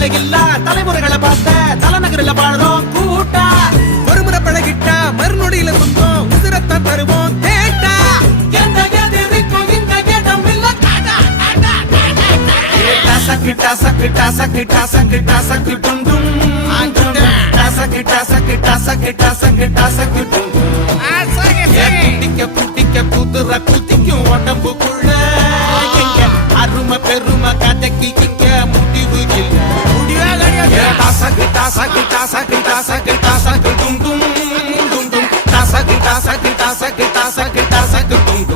வேலை இல்ல தலைமுறைகளை பார்த்த தலைநகரில் பாடுறோம் கூட்டா ஒருமுறை பழகிட்டா மறுநொடியில சொந்தம் உதிரத்தான் தருவோம் தேட்டா எந்த எதிரிக்கும் இங்க இடம் இல்ல சக்கிட்டா சக்கிட்டா சக்கிட்டா சக்கிட்டா சக்கிட்டும் சக்கிட்டா சக்கிட்டா சக்கிட்டா சக்கிட்டா சக்கிட்டும் குட்டிக்க குதிரை குத்திக்கும் உடம்புக்குள்ள அருமை பெருமை கதைக்கு இங்க முடிவு இல்ல சக்கிட்டா சக்கிட்டா சக்கிட்டா சக்கிட்டா சக்கிட்டும் சக்கிட்டா சக்கிட்டா சக்கிட்டா சக்கிட்டா சக்கிட்டா சக்கிட்டும்